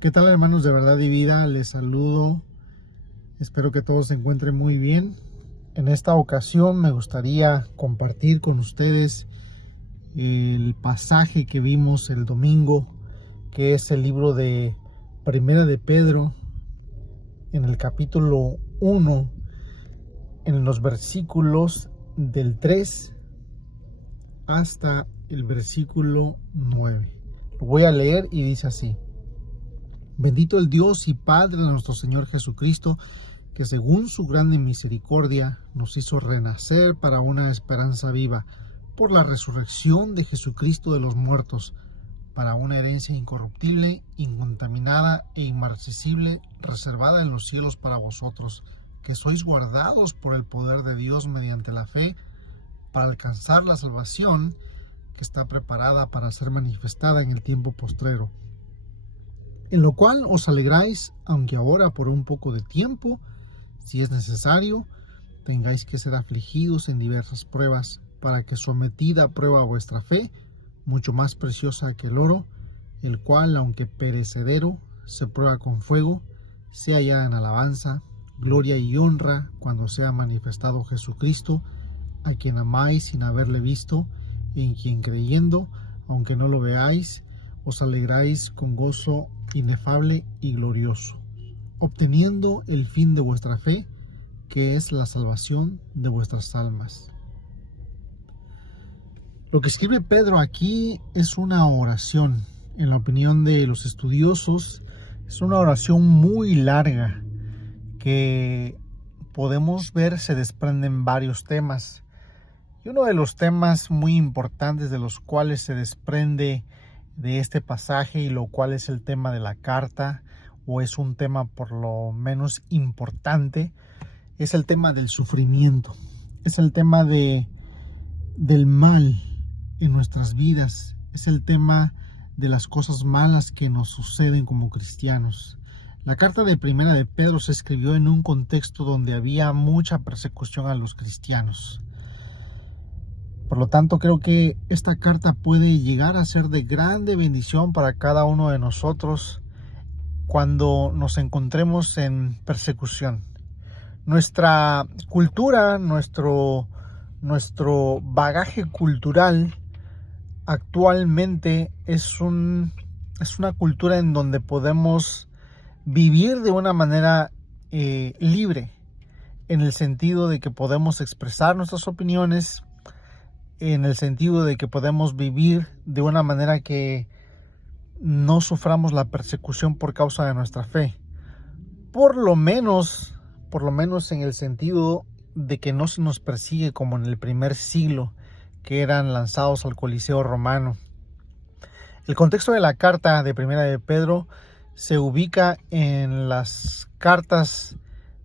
¿Qué tal, hermanos de verdad y vida? Les saludo. Espero que todos se encuentren muy bien. En esta ocasión me gustaría compartir con ustedes el pasaje que vimos el domingo, que es el libro de Primera de Pedro, en el capítulo 1, en los versículos del 3 hasta el versículo 9. Lo voy a leer y dice así: Bendito el Dios y Padre de nuestro Señor Jesucristo, que según su grande misericordia nos hizo renacer para una esperanza viva, por la resurrección de Jesucristo de los muertos, para una herencia incorruptible, incontaminada e inmarcesible, reservada en los cielos para vosotros, que sois guardados por el poder de Dios mediante la fe, para alcanzar la salvación que está preparada para ser manifestada en el tiempo postrero, en lo cual os alegráis, aunque ahora por un poco de tiempo, si es necesario, tengáis que ser afligidos en diversas pruebas, para que sometida a prueba vuestra fe, mucho más preciosa que el oro, el cual, aunque perecedero, se prueba con fuego, sea hallada en alabanza, gloria y honra cuando sea manifestado Jesucristo, a quien amáis sin haberle visto, en quien creyendo, aunque no lo veáis, os alegráis con gozo inefable y glorioso, obteniendo el fin de vuestra fe, que es la salvación de vuestras almas. Lo que escribe Pedro aquí es una oración. En la opinión de los estudiosos, es una oración muy larga que podemos ver se desprenden varios temas. Y uno de los temas muy importantes de los cuales se desprende de este pasaje, y lo cual es el tema de la carta, o es un tema por lo menos importante, es el tema del sufrimiento. Es el tema del mal en nuestras vidas. Es el tema de las cosas malas que nos suceden como cristianos. La carta de Primera de Pedro se escribió en un contexto donde había mucha persecución a los cristianos. Por lo tanto, creo que esta carta puede llegar a ser de grande bendición para cada uno de nosotros cuando nos encontremos en persecución. Nuestra cultura, nuestro bagaje cultural actualmente es una cultura en donde podemos vivir de una manera libre, en el sentido de que podemos expresar nuestras opiniones, en el sentido de que podemos vivir de una manera que no suframos la persecución por causa de nuestra fe. Por lo menos en el sentido de que no se nos persigue como en el primer siglo, que eran lanzados al Coliseo romano. El contexto de la carta de Primera de Pedro se ubica en las cartas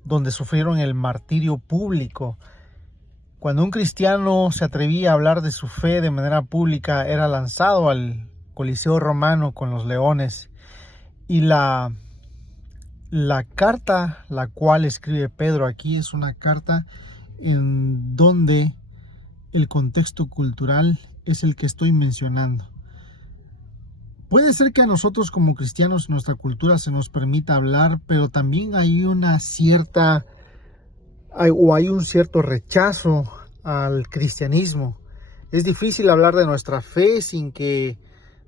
donde sufrieron el martirio público. Cuando un cristiano se atrevía a hablar de su fe de manera pública, era lanzado al Coliseo romano con los leones. Y la carta la cual escribe Pedro aquí es una carta en donde el contexto cultural es el que estoy mencionando. Puede ser que a nosotros como cristianos en nuestra cultura se nos permita hablar, pero también hay un cierto rechazo al cristianismo. Es difícil hablar de nuestra fe sin que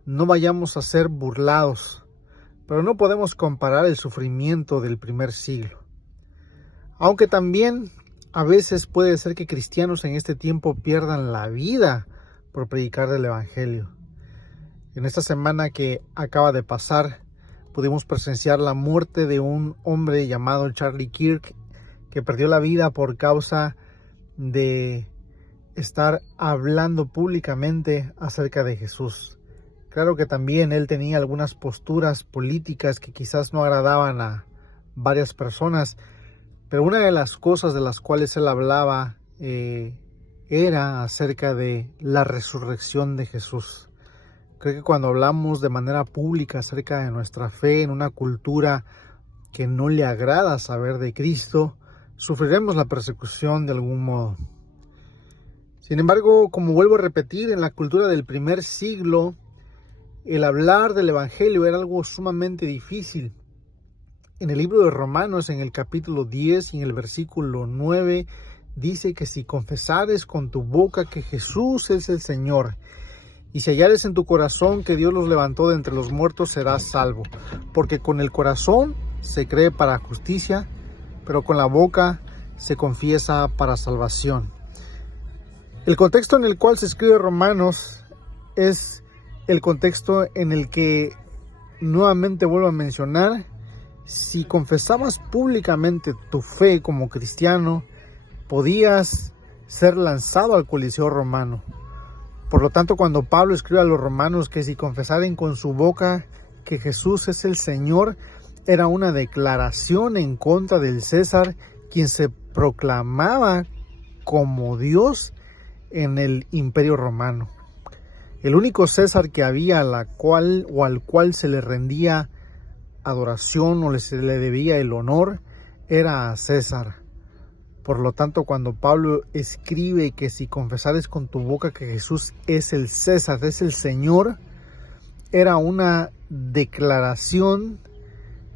no vayamos a ser burlados, pero no podemos comparar el sufrimiento del primer siglo. Aunque también a veces puede ser que cristianos en este tiempo pierdan la vida por predicar del evangelio. En esta semana que acaba de pasar, pudimos presenciar la muerte de un hombre llamado Charlie Kirk, que perdió la vida por causa de estar hablando públicamente acerca de Jesús. Claro que también él tenía algunas posturas políticas que quizás no agradaban a varias personas, pero una de las cosas de las cuales él hablaba era acerca de la resurrección de Jesús. Creo que cuando hablamos de manera pública acerca de nuestra fe en una cultura que no le agrada saber de Cristo, sufriremos la persecución de algún modo. Sin embargo, como vuelvo a repetir, en la cultura del primer siglo El hablar del Evangelio era algo sumamente difícil. En el libro de Romanos, en el capítulo 10 y en el versículo 9, dice que si confesares con tu boca que Jesús es el Señor, y si hallares en tu corazón que Dios los levantó de entre los muertos, serás salvo. Porque con el corazón se cree para justicia, pero con la boca se confiesa para salvación. El contexto en el cual se escribe Romanos es el contexto en el que, nuevamente vuelvo a mencionar, si confesabas públicamente tu fe como cristiano, podías ser lanzado al Coliseo romano. Por lo tanto, cuando Pablo escribe a los romanos que si confesaren con su boca que Jesús es el Señor, era una declaración en contra del César, quien se proclamaba como Dios en el Imperio Romano. El único César que había al cual se le rendía adoración o se le debía el honor era a César. Por lo tanto, cuando Pablo escribe que si confesares con tu boca que Jesús es el César, es el Señor, era una declaración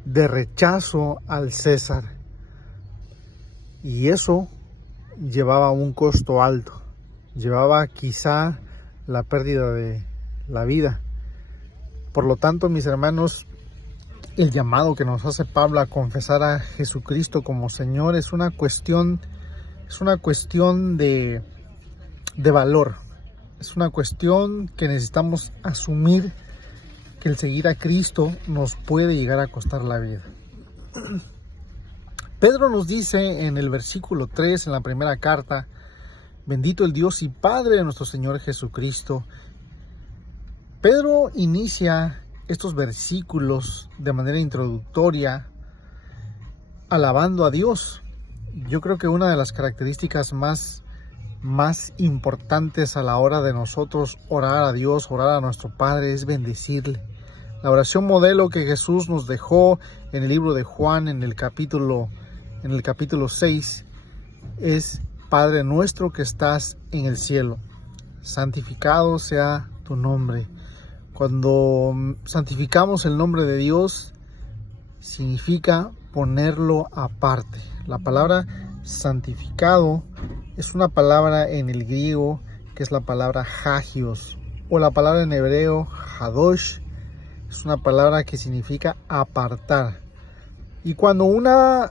de rechazo al César. Y eso llevaba un costo alto. Llevaba quizá la pérdida de la vida. Por lo tanto, mis hermanos, el llamado que nos hace Pablo a confesar a Jesucristo como Señor es una cuestión de valor. Es una cuestión que necesitamos asumir, que el seguir a Cristo nos puede llegar a costar la vida. Pedro nos dice en el versículo 3, en la primera carta: bendito el Dios y Padre de nuestro Señor Jesucristo. Pedro inicia estos versículos de manera introductoria alabando a Dios. Yo creo que una de las características más importantes a la hora de nosotros orar a Dios, orar a nuestro Padre, es bendecirle. La oración modelo que Jesús nos dejó en el libro de Juan, en el capítulo 6, es: Padre nuestro que estás en el cielo, santificado sea tu nombre. Cuando santificamos el nombre de Dios, significa ponerlo aparte. La palabra santificado es una palabra en el griego que es la palabra hagios, o la palabra en hebreo hadosh. Es una palabra que significa apartar. Y cuando una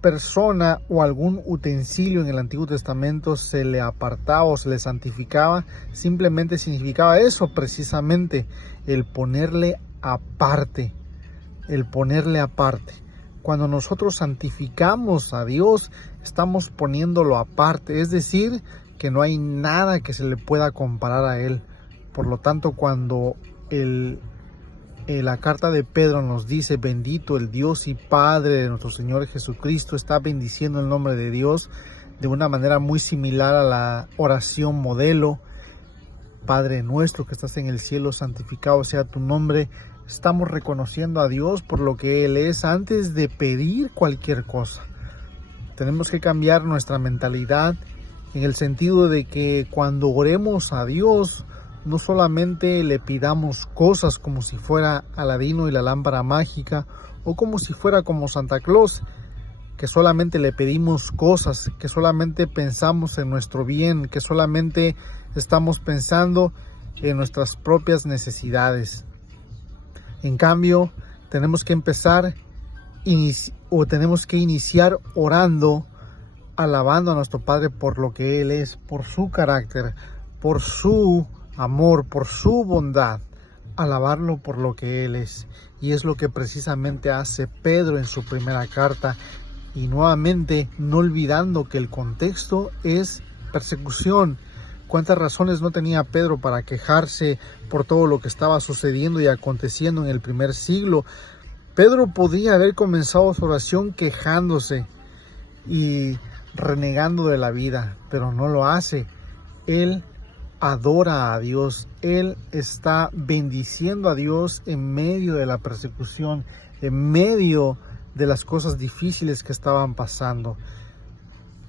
persona o algún utensilio en el Antiguo Testamento se le apartaba o se le santificaba, simplemente significaba eso, precisamente, el ponerle aparte. El ponerle aparte. Cuando nosotros santificamos a Dios, estamos poniéndolo aparte, es decir, que no hay nada que se le pueda comparar a Él. Por lo tanto, cuando la carta de Pedro nos dice: bendito el Dios y Padre de nuestro Señor Jesucristo, está bendiciendo el nombre de Dios de una manera muy similar a la oración modelo: Padre nuestro que estás en el cielo, santificado sea tu nombre. Estamos reconociendo a Dios por lo que Él es antes de pedir cualquier cosa. Tenemos que cambiar nuestra mentalidad en el sentido de que cuando oremos a Dios, no solamente le pidamos cosas como si fuera Aladino y la lámpara mágica, o como si fuera como Santa Claus, que solamente le pedimos cosas, que solamente pensamos en nuestro bien, que solamente estamos pensando en nuestras propias necesidades. En cambio, tenemos que iniciar orando, alabando a nuestro Padre por lo que Él es, por su carácter, por su amor, por su bondad. Alabarlo por lo que Él es. Y es lo que precisamente hace Pedro en su primera carta. Y nuevamente, no olvidando que el contexto es persecución. ¿Cuántas razones no tenía Pedro para quejarse por todo lo que estaba sucediendo y aconteciendo en el primer siglo? Pedro podría haber comenzado su oración quejándose y renegando de la vida, pero no lo hace. Él adora a Dios. Él está bendiciendo a Dios en medio de la persecución, en medio de las cosas difíciles que estaban pasando.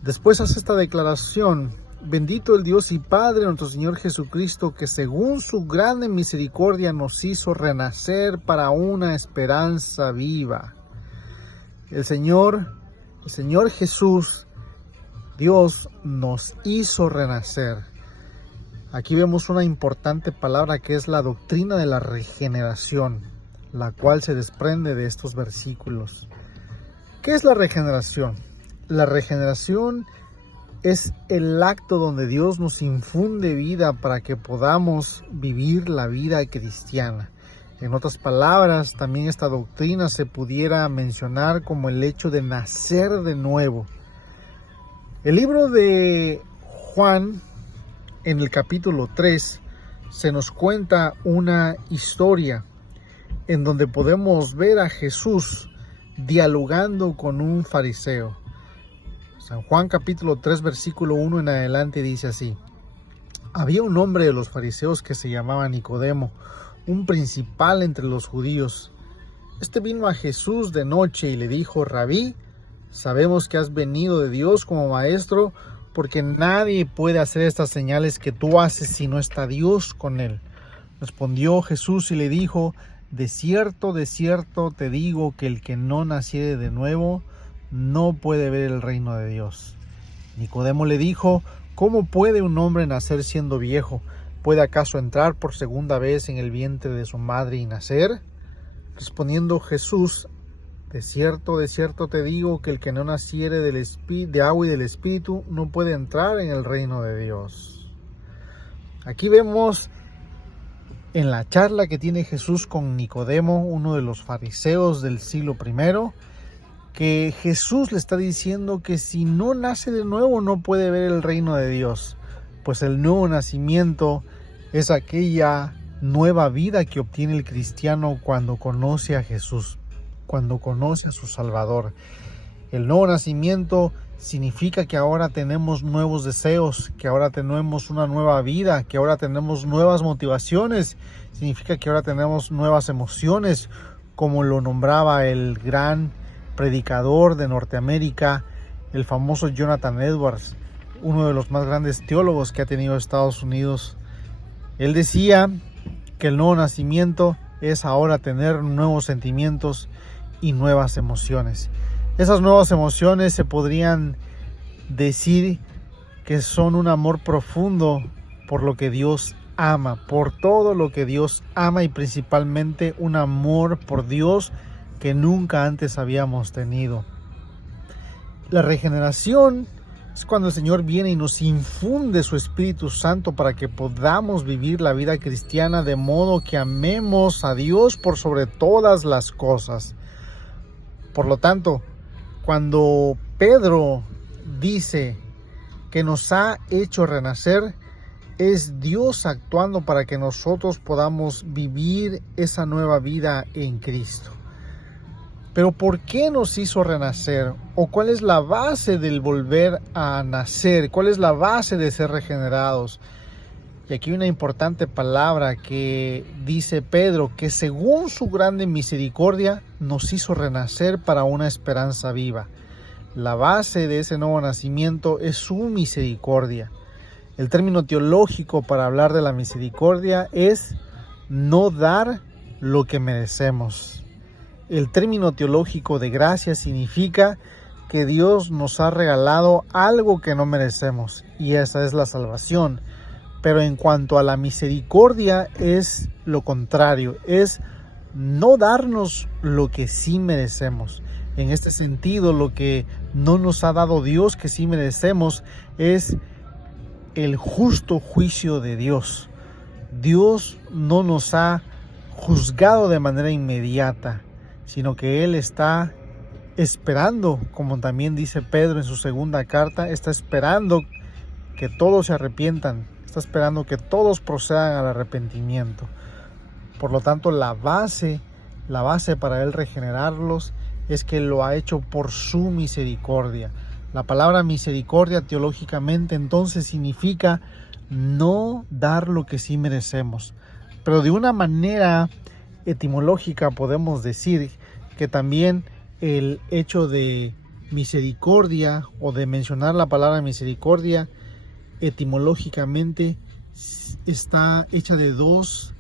Después hace esta declaración bendito el Dios y Padre nuestro Señor Jesucristo, que según su grande misericordia nos hizo renacer para una esperanza viva. El Señor Jesús, Dios, nos hizo renacer. Aquí vemos una importante palabra que es la doctrina de la regeneración, la cual se desprende de estos versículos. ¿Qué es la regeneración? La regeneración es el acto donde Dios nos infunde vida para que podamos vivir la vida cristiana. En otras palabras, también esta doctrina se pudiera mencionar como el hecho de nacer de nuevo. El libro de Juan, en el capítulo 3, se nos cuenta una historia en donde podemos ver a Jesús dialogando con un fariseo. San Juan capítulo 3 versículo 1 en adelante dice así: había un hombre de los fariseos que se llamaba Nicodemo, un principal entre los judíos. Este vino a Jesús de noche y le dijo: Rabí, sabemos que has venido de Dios como maestro, porque nadie puede hacer estas señales que tú haces si no está Dios con él. Respondió Jesús y le dijo: de cierto te digo que el que no naciere de nuevo no puede ver el reino de Dios. Nicodemo le dijo: ¿cómo puede un hombre nacer siendo viejo? ¿Puede acaso entrar por segunda vez en el vientre de su madre y nacer? Respondiendo Jesús: de cierto te digo que el que no naciere de agua y del Espíritu no puede entrar en el reino de Dios. Aquí vemos en la charla que tiene Jesús con Nicodemo, uno de los fariseos del siglo I, que Jesús le está diciendo que si no nace de nuevo no puede ver el reino de Dios, pues el nuevo nacimiento es aquella nueva vida que obtiene el cristiano cuando conoce a Jesús, cuando conoce a su Salvador. El nuevo nacimiento significa que ahora tenemos nuevos deseos, que ahora tenemos una nueva vida, que ahora tenemos nuevas motivaciones. Significa que ahora tenemos nuevas emociones, como lo nombraba el gran predicador de Norteamérica, el famoso Jonathan Edwards, uno de los más grandes teólogos que ha tenido Estados Unidos. Él decía que el nuevo nacimiento es ahora tener nuevos sentimientos y nuevas emociones. Esas nuevas emociones se podrían decir que son un amor profundo por lo que Dios ama, por todo lo que Dios ama, y principalmente un amor por Dios que nunca antes habíamos tenido. La regeneración es cuando el Señor viene y nos infunde su Espíritu Santo para que podamos vivir la vida cristiana de modo que amemos a Dios por sobre todas las cosas. Por lo tanto, cuando Pedro dice que nos ha hecho renacer, es Dios actuando para que nosotros podamos vivir esa nueva vida en Cristo. Pero ¿por qué nos hizo renacer? ¿O cuál es la base del volver a nacer? ¿Cuál es la base de ser regenerados? Y aquí hay una importante palabra que dice Pedro, que según su grande misericordia nos hizo renacer para una esperanza viva. La base de ese nuevo nacimiento es su misericordia. El término teológico para hablar de la misericordia es no dar lo que merecemos. El término teológico de gracia significa que Dios nos ha regalado algo que no merecemos, y esa es la salvación. Pero en cuanto a la misericordia es lo contrario, es no darnos lo que sí merecemos. En este sentido, lo que no nos ha dado Dios que sí merecemos es el justo juicio de Dios. Dios no nos ha juzgado de manera inmediata, sino que Él está esperando, como también dice Pedro en su segunda carta, está esperando que todos se arrepientan, está esperando que todos procedan al arrepentimiento. Por lo tanto, la base para Él regenerarlos es que lo ha hecho por su misericordia. La palabra misericordia teológicamente entonces significa no dar lo que sí merecemos. Pero de una manera etimológica podemos decir que también el hecho de misericordia o de mencionar la palabra misericordia etimológicamente está hecha de dos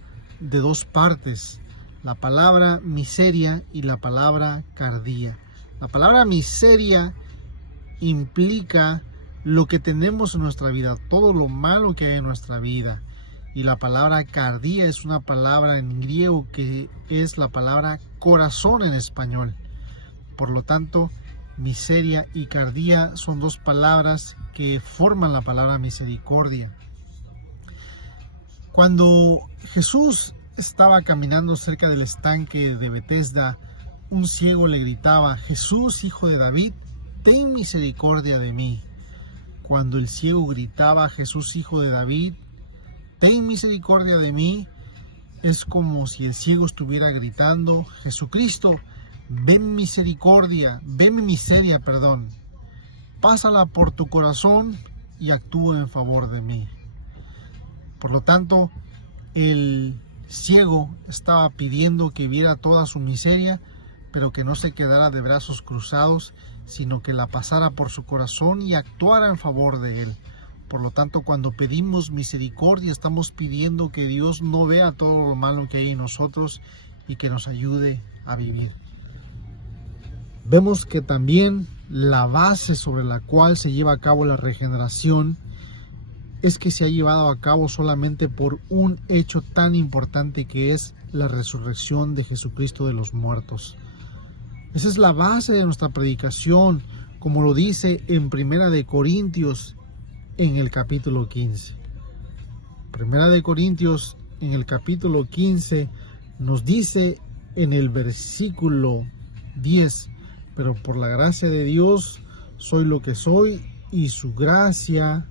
partes, la palabra miseria y la palabra cardía. La palabra miseria implica lo que tenemos en nuestra vida, todo lo malo que hay en nuestra vida. Y la palabra cardía es una palabra en griego que es la palabra corazón en español. Por lo tanto, miseria y cardía son dos palabras que forman la palabra misericordia. Cuando Jesús estaba caminando cerca del estanque de Betesda, un ciego le gritaba: Jesús, hijo de David, ten misericordia de mí. Cuando el ciego gritaba: Jesús, hijo de David, ten misericordia de mí, es como si el ciego estuviera gritando: Jesucristo, ven misericordia, ven miseria, perdón. Pásala por tu corazón y actúa en favor de mí. Por lo tanto, el ciego estaba pidiendo que viera toda su miseria, pero que no se quedara de brazos cruzados, sino que la pasara por su corazón y actuara en favor de él. Por lo tanto, cuando pedimos misericordia, estamos pidiendo que Dios no vea todo lo malo que hay en nosotros y que nos ayude a vivir. Vemos que también la base sobre la cual se lleva a cabo la regeneración es que se ha llevado a cabo solamente por un hecho tan importante que es la resurrección de Jesucristo de los muertos. Esa es la base de nuestra predicación, como lo dice en Primera de Corintios en el capítulo 15. Primera de Corintios en el capítulo 15 nos dice en el versículo 10: pero por la gracia de Dios soy lo que soy, y su gracia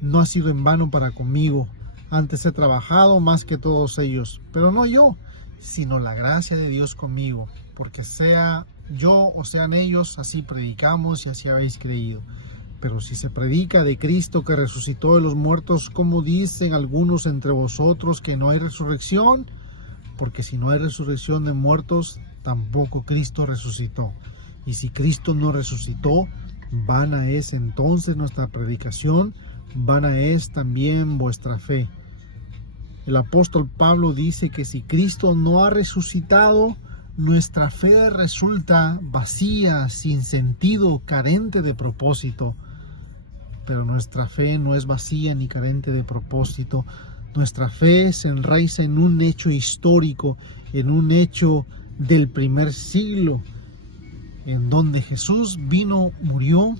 no ha sido en vano para conmigo. Antes he trabajado más que todos ellos, pero no yo, sino la gracia de Dios conmigo, porque sea yo o sean ellos, así predicamos y así habéis creído. Pero si se predica de Cristo que resucitó de los muertos, ¿cómo dicen algunos entre vosotros que no hay resurrección? Porque si no hay resurrección de muertos, tampoco Cristo resucitó. Y si Cristo no resucitó, vana es entonces nuestra predicación, vana es también vuestra fe. El apóstol Pablo dice que si Cristo no ha resucitado, nuestra fe resulta vacía, sin sentido, carente de propósito. Pero nuestra fe no es vacía ni carente de propósito. Nuestra fe se enraiza en un hecho histórico, en un hecho del primer siglo, en donde Jesús vino, murió,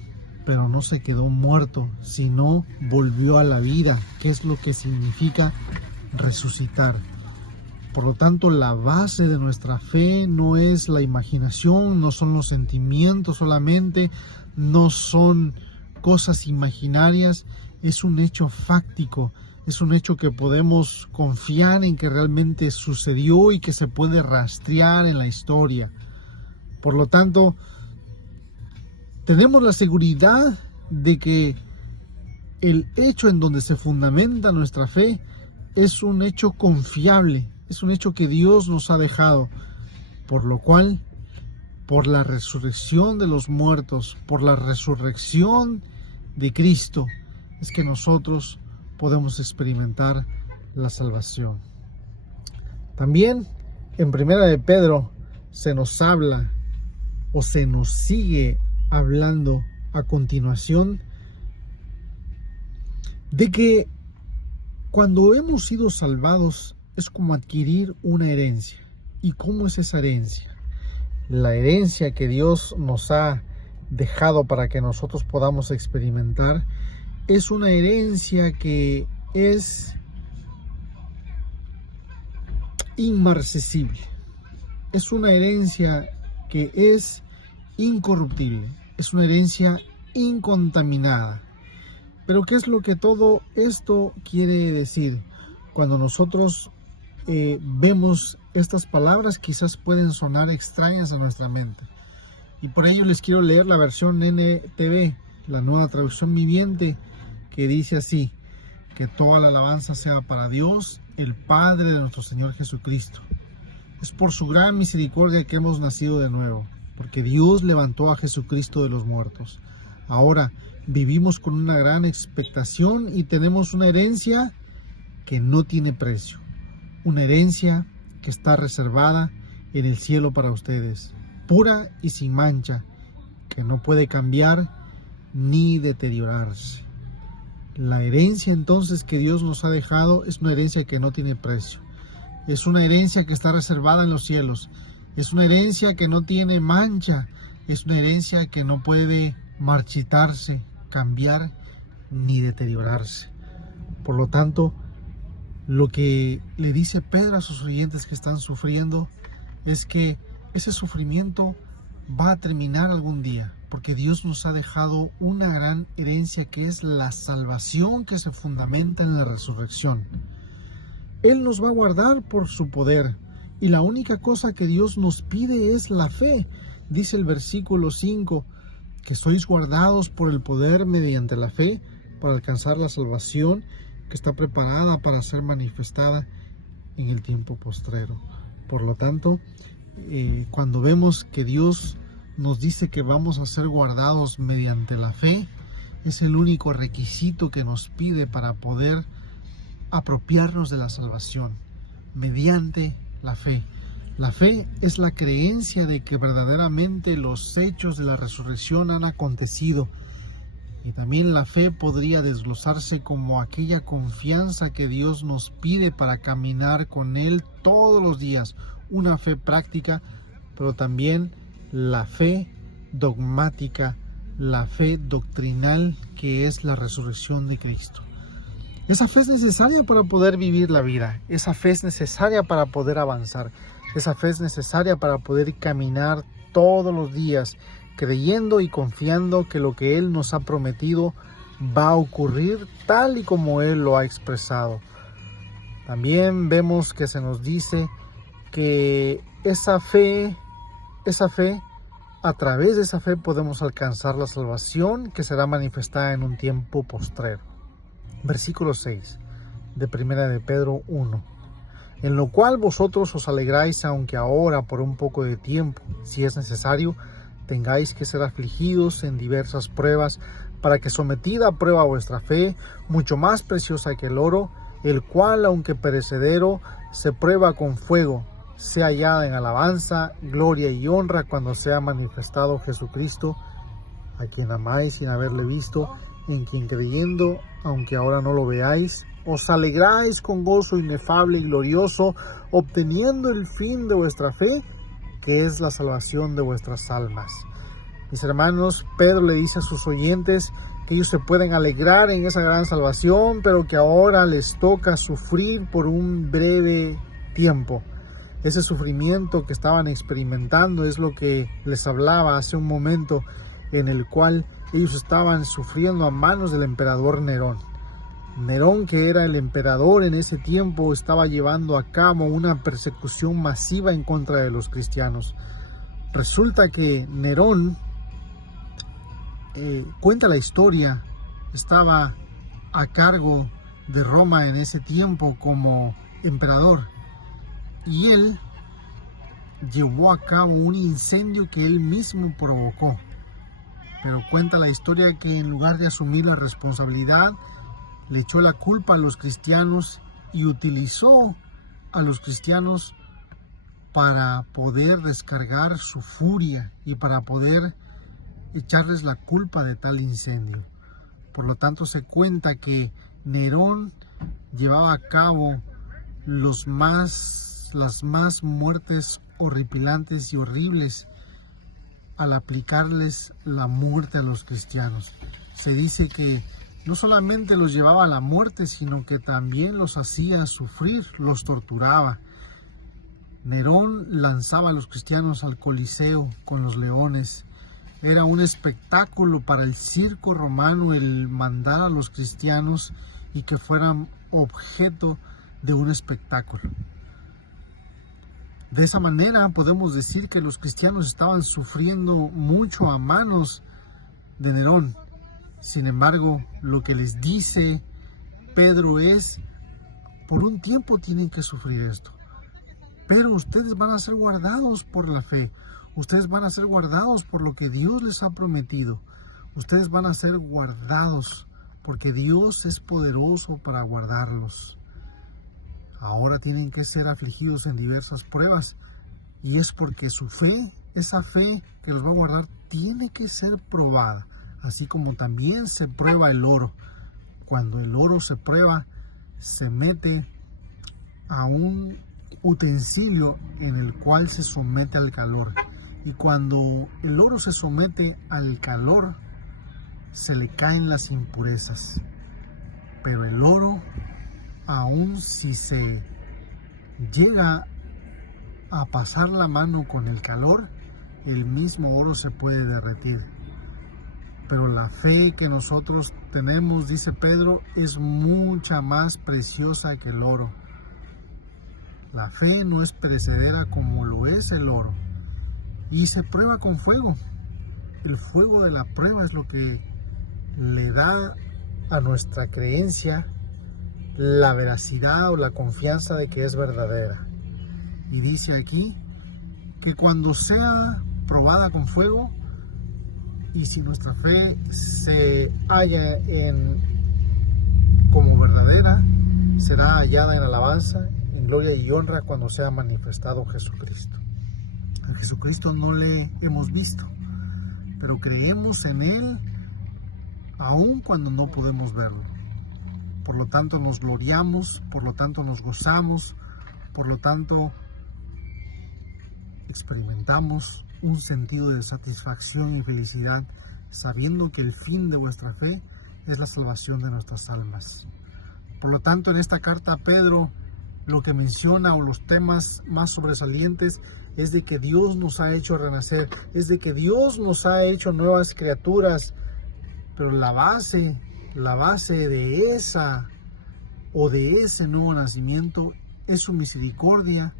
pero no se quedó muerto, sino volvió a la vida, que es lo que significa resucitar. Por lo tanto, la base de nuestra fe no es la imaginación, no son los sentimientos solamente, no son cosas imaginarias, es un hecho fáctico, es un hecho que podemos confiar en que realmente sucedió y que se puede rastrear en la historia. Por lo tanto, tenemos la seguridad de que el hecho en donde se fundamenta nuestra fe es un hecho confiable, es un hecho que Dios nos ha dejado, por lo cual, por la resurrección de los muertos, por la resurrección de Cristo, es que nosotros podemos experimentar la salvación. También en Primera de Pedro se nos habla o se nos sigue hablando a continuación de que cuando hemos sido salvados es como adquirir una herencia. ¿Y cómo es esa herencia? La herencia que Dios nos ha dejado para que nosotros podamos experimentar es una herencia que es inmarcesible. Es una herencia que es incorruptible. Es una herencia incontaminada. Pero ¿qué es lo que todo esto quiere decir? Cuando nosotros vemos estas palabras, quizás pueden sonar extrañas a nuestra mente. Y por ello les quiero leer la versión NTV, la Nueva Traducción Viviente, que dice así: que toda la alabanza sea para Dios, el Padre de nuestro Señor Jesucristo. Es por su gran misericordia que hemos nacido de nuevo, porque Dios levantó a Jesucristo de los muertos. Ahora, Vivimos con una gran expectación y tenemos una herencia que no tiene precio. Una herencia que está reservada en el cielo para ustedes, pura y sin mancha, que no puede cambiar ni deteriorarse. La herencia entonces que Dios nos ha dejado es una herencia que no tiene precio. Es una herencia que está reservada en los cielos. Es una herencia que no tiene mancha. Es una herencia que no puede marchitarse, cambiar ni deteriorarse. Por lo tanto, lo que le dice Pedro a sus oyentes que están sufriendo es que ese sufrimiento va a terminar algún día, porque Dios nos ha dejado una gran herencia que es la salvación que se fundamenta en la resurrección. Él nos va a guardar por su poder y la única cosa que Dios nos pide es la fe. Dice el versículo 5, que sois guardados por el poder mediante la fe para alcanzar la salvación que está preparada para ser manifestada en el tiempo postrero. Por lo tanto, cuando vemos que Dios nos dice que vamos a ser guardados mediante la fe, es el único requisito que nos pide para poder apropiarnos de la salvación, mediante la fe. La fe es la creencia de que verdaderamente los hechos de la resurrección han acontecido. Y también la fe podría desglosarse como aquella confianza que Dios nos pide para caminar con Él todos los días. Una fe práctica, pero también la fe dogmática, la fe doctrinal que es la resurrección de Cristo. Esa fe es necesaria para poder vivir la vida. Esa fe es necesaria para poder avanzar. Esa fe es necesaria para poder caminar todos los días, creyendo y confiando que lo que Él nos ha prometido va a ocurrir tal y como Él lo ha expresado. También vemos que se nos dice que esa fe, a través de esa fe podemos alcanzar la salvación que será manifestada en un tiempo postrero. Versículo 6 de 1 de Pedro 1. En lo cual vosotros os alegráis, aunque ahora por un poco de tiempo, si es necesario, tengáis que ser afligidos en diversas pruebas, para que sometida a prueba vuestra fe, mucho más preciosa que el oro, el cual, aunque perecedero, se prueba con fuego, sea hallada en alabanza, gloria y honra cuando sea manifestado Jesucristo, a quien amáis sin haberle visto, en quien creyendo, aunque ahora no lo veáis, os alegráis con gozo inefable y glorioso, obteniendo el fin de vuestra fe, que es la salvación de vuestras almas. Mis hermanos, Pedro le dice a sus oyentes que ellos se pueden alegrar en esa gran salvación, pero que ahora les toca sufrir por un breve tiempo. Ese sufrimiento que estaban experimentando es lo que les hablaba hace un momento, en el cual ellos estaban sufriendo a manos del emperador Nerón. Nerón, que era el emperador en ese tiempo, estaba llevando a cabo una persecución masiva en contra de los cristianos. Resulta que Nerón, cuenta la historia, estaba a cargo de Roma en ese tiempo como emperador, y él llevó a cabo un incendio que él mismo provocó. Pero cuenta la historia que en lugar de asumir la responsabilidad, le echó la culpa a los cristianos y utilizó a los cristianos para poder descargar su furia y para poder echarles la culpa de tal incendio. Por lo tanto, se cuenta que Nerón llevaba a cabo las más muertes horripilantes y horribles al aplicarles la muerte a los cristianos. Se dice que no solamente los llevaba a la muerte, sino que también los hacía sufrir, los torturaba. Nerón lanzaba a los cristianos al Coliseo con los leones. Era un espectáculo para el circo romano el mandar a los cristianos y que fueran objeto de un espectáculo. De esa manera podemos decir que los cristianos estaban sufriendo mucho a manos de Nerón. Sin embargo, lo que les dice Pedro es, por un tiempo tienen que sufrir esto, pero ustedes van a ser guardados por la fe, ustedes van a ser guardados por lo que Dios les ha prometido, Ustedes van a ser guardados porque Dios es poderoso para guardarlos. Ahora tienen que ser afligidos en diversas pruebas y es porque su fe, esa fe que los va a guardar, tiene que ser probada, así como también se prueba el oro. Cuando el oro se prueba, se mete a un utensilio en el cual se somete al calor. Y cuando el oro se somete al calor, se le caen las impurezas. Pero el oro, aun si se llega a pasar la mano con el calor, el mismo oro se puede derretir. Pero la fe que nosotros tenemos, dice Pedro, es mucha más preciosa que el oro. La fe no es perecedera como lo es el oro. Y se prueba con fuego. El fuego de la prueba es lo que le da a nuestra creencia la veracidad o la confianza de que es verdadera. Y dice aquí que cuando sea probada con fuego, y si nuestra fe se halla como verdadera, será hallada en alabanza, en gloria y honra cuando sea manifestado Jesucristo. A Jesucristo no le hemos visto, pero creemos en Él aun cuando no podemos verlo. Por lo tanto nos gloriamos, por lo tanto nos gozamos, por lo tanto experimentamos un sentido de satisfacción y felicidad, sabiendo que el fin de vuestra fe es la salvación de nuestras almas. Por lo tanto, en esta carta Pedro lo que menciona, o los temas más sobresalientes, es de que Dios nos ha hecho renacer, es de que Dios nos ha hecho nuevas criaturas, pero la base de esa o de ese nuevo nacimiento es su misericordia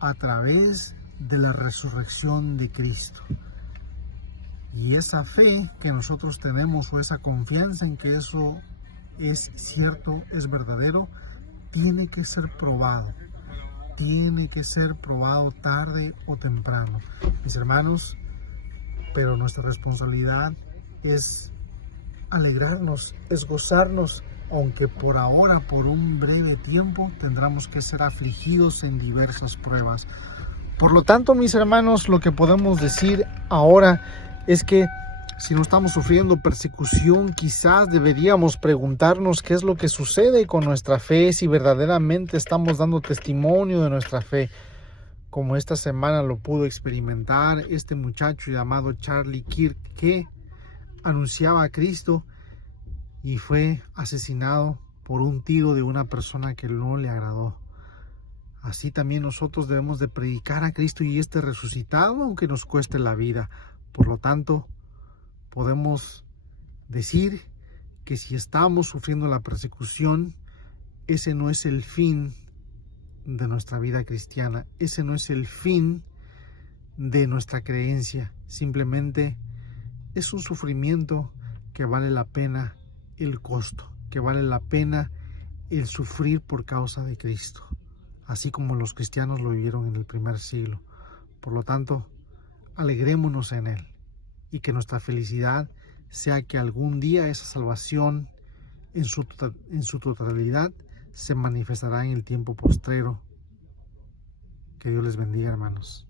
a través de la resurrección de Cristo. Y esa fe que nosotros tenemos, o esa confianza en que eso es cierto, es verdadero, tiene que ser probado. Tiene que ser probado tarde o temprano, mis hermanos, pero nuestra responsabilidad es alegrarnos, es gozarnos, aunque por ahora, por un breve tiempo, tendremos que ser afligidos en diversas pruebas. Por lo tanto, mis hermanos, lo que podemos decir ahora es que si no estamos sufriendo persecución, quizás deberíamos preguntarnos qué es lo que sucede con nuestra fe, si verdaderamente estamos dando testimonio de nuestra fe, como esta semana lo pudo experimentar este muchacho llamado Charlie Kirk, que anunciaba a Cristo y fue asesinado por un tiro de una persona que no le agradó. Así también nosotros debemos de predicar a Cristo y este resucitado, aunque nos cueste la vida. Por lo tanto, podemos decir que si estamos sufriendo la persecución, ese no es el fin de nuestra vida cristiana, ese no es el fin de nuestra creencia, simplemente es un sufrimiento que vale la pena el costo, que vale la pena el sufrir por causa de Cristo, así como los cristianos lo vivieron en el primer siglo. Por lo tanto, alegrémonos en Él y que nuestra felicidad sea que algún día esa salvación en su totalidad se manifestará en el tiempo postrero. Que Dios les bendiga, hermanos.